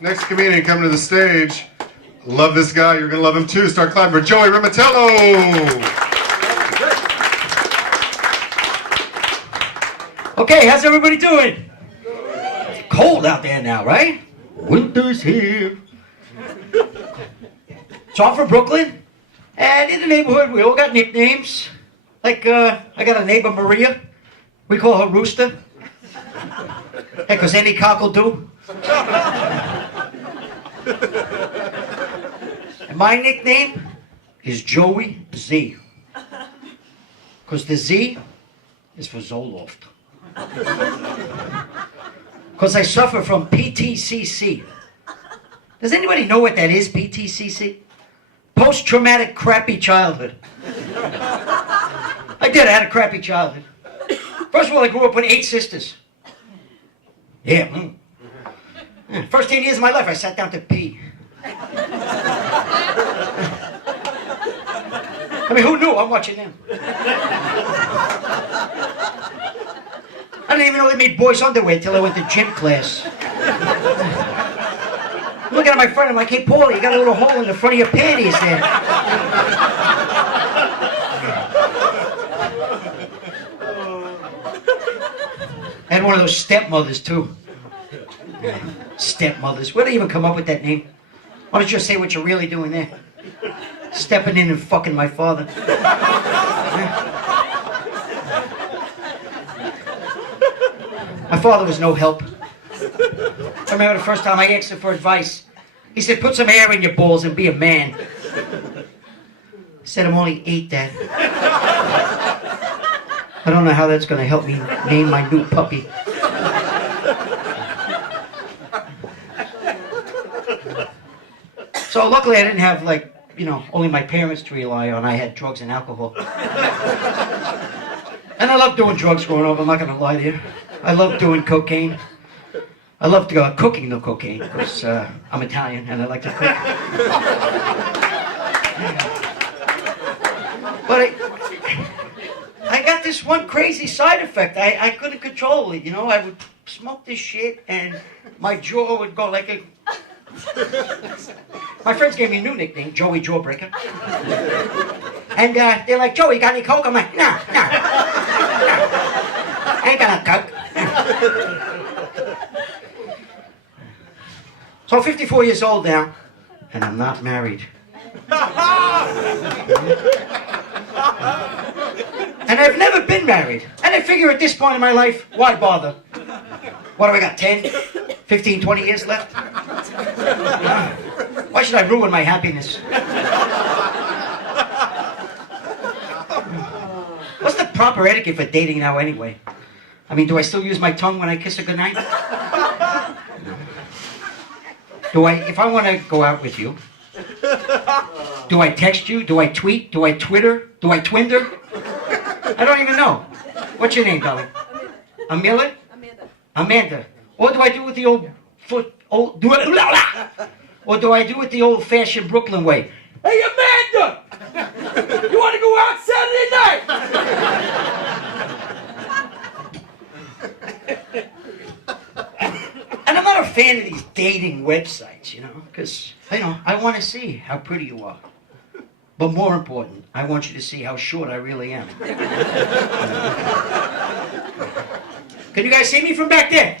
Next comedian coming to the stage. Love this guy. You're going to love him too. Start clapping for Joey Rimatello. Okay, how's everybody doing? It's cold out there now, right? Winter's here. So I'm from Brooklyn, and in the neighborhood we all got nicknames. Like, I got a neighbor, Maria. We call her Rooster. Hey, 'cause any cock will do. And my nickname is Joey Z. 'Cause the Z is for Zoloft. 'Cause I suffer from PTCC. Does anybody know what that is, PTCC? Post-traumatic crappy childhood. I did, I had a crappy childhood. First of all, I grew up with 8 sisters. Yeah. First 10 years of my life, I sat down to pee. I mean, who knew? I'm watching them. I didn't even know they made boys' underwear until I went to gym class. I'm looking at my friend, I'm like, hey, Paulie, you got a little hole in the front of your panties there. I had one of those stepmothers, too. Stepmothers. Where did they even come up with that name? Why don't you just say what you're really doing there? Stepping in and fucking my father. My father was no help. I remember the first time I asked him for advice. He said, put some air in your balls and be a man. I said, I'm only 8, Dad. I don't know how that's going to help me name my new puppy. So luckily I didn't have, like, you know, only my parents to rely on. I had drugs and alcohol. And I loved doing drugs growing up, I'm not going to lie to you. I loved doing cocaine. I loved cooking the cocaine, because I'm Italian and I like to cook. But I got this one crazy side effect. I couldn't control it, you know. I would smoke this shit and my jaw would go like a... My friends gave me a new nickname, Joey Jawbreaker. And they're like, Joey, got any coke? I'm like, nah. I ain't got no coke. So I'm 54 years old now, and I'm not married. And I've never been married. And I figure at this point in my life, why bother? What do I got, 10, 15, 20 years left? Why should I ruin my happiness? What's the proper etiquette for dating now anyway? I mean, do I still use my tongue when I kiss her goodnight? If I want to go out with you, do I text you? Do I tweet? Do I Twitter? Do I Twinder? I don't even know. What's your name, darling? Amanda. Amanda. Or do I do it the or do I do it the old-fashioned Brooklyn way? Hey, Amanda! You want to go out Saturday night? And I'm not a fan of these dating websites, you know, because, you know, I want to see how pretty you are. But more important, I want you to see how short I really am. Can you guys see me from back there?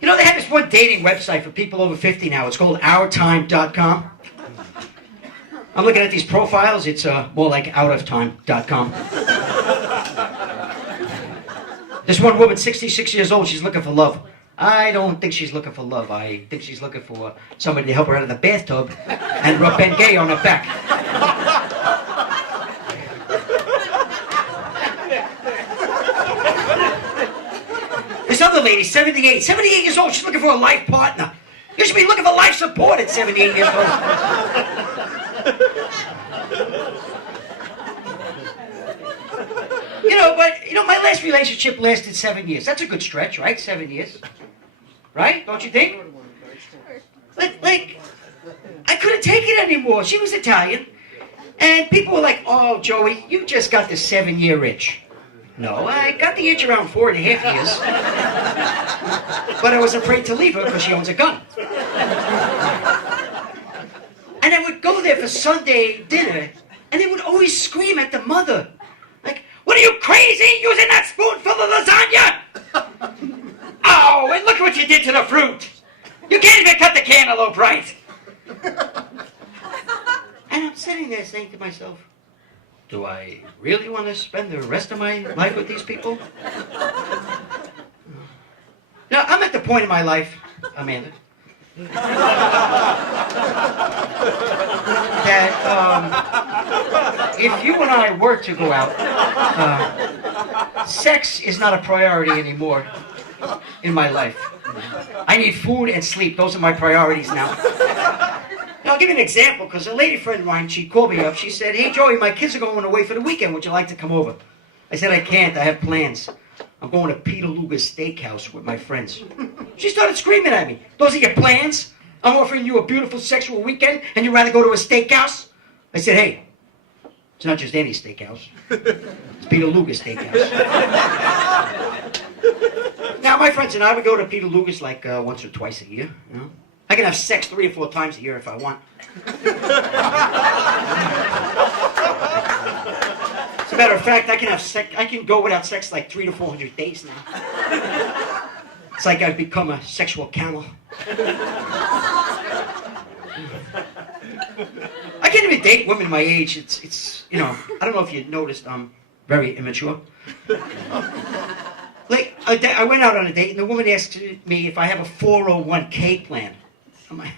You know, they have this one dating website for people over 50 now. It's called OurTime.com. I'm looking at these profiles. It's more like OutOfTime.com. This one woman, 66 years old, she's looking for love. I don't think she's looking for love. I think she's looking for somebody to help her out of the bathtub and rub Ben Gay on her back. This other lady, 78 years old, she's looking for a life partner. You should be looking for life support at 78 years old. My last relationship lasted 7 years. That's a good stretch, right? 7 years. Right? Don't you think? Like, I couldn't take it anymore. She was Italian. And people were like, oh, Joey, you just got the 7-year itch. No, I got the itch around 4.5 years. But I was afraid to leave her because she owns a gun. And I would go there for Sunday dinner, and they would always scream at the mother. Like, what are you, crazy, using that spoonful of lasagna? Oh, and look what you did to the fruit. You can't even cut the cantaloupe right. And I'm sitting there saying to myself, do I really want to spend the rest of my life with these people? Now, I'm at the point in my life, Amanda, that if you and I were to go out, sex is not a priority anymore in my life. I need food and sleep. Those are my priorities now. Now, I'll give you an example, because a lady friend of mine, she called me up. She said, hey, Joey, my kids are going away for the weekend. Would you like to come over? I said, I can't. I have plans. I'm going to Peter Luger's steakhouse with my friends. She started screaming at me. Those are your plans? I'm offering you a beautiful sexual weekend, and you'd rather go to a steakhouse? I said, hey, it's not just any steakhouse. It's Peter Luger's steakhouse. Now, my friends and I would go to Peter Luger's like once or twice a year. You know? I can have sex 3 or 4 times a year if I want. As a matter of fact, I can go without sex like 300 to 400 days now. It's like I've become a sexual camel. I can't even date women my age. It's you know, I don't know if you noticed, I'm very immature. Like, I went out on a date and the woman asked me if I have a 401k plan. I'm like,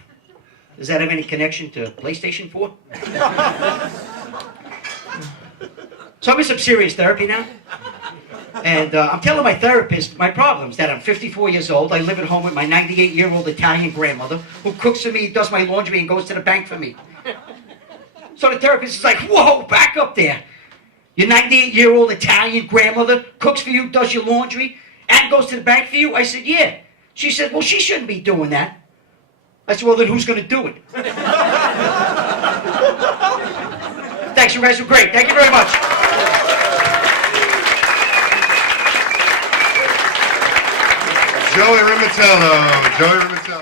does that have any connection to PlayStation 4? So I'm in some serious therapy now. And I'm telling my therapist my problems, that I'm 54 years old, I live at home with my 98-year-old Italian grandmother, who cooks for me, does my laundry, and goes to the bank for me. So the therapist is like, whoa, back up there. Your 98-year-old Italian grandmother cooks for you, does your laundry, and goes to the bank for you? I said, yeah. She said, well, she shouldn't be doing that. I said, well, then who's going to do it? Thanks, you guys were great. Thank you very much. Joey Rimatello.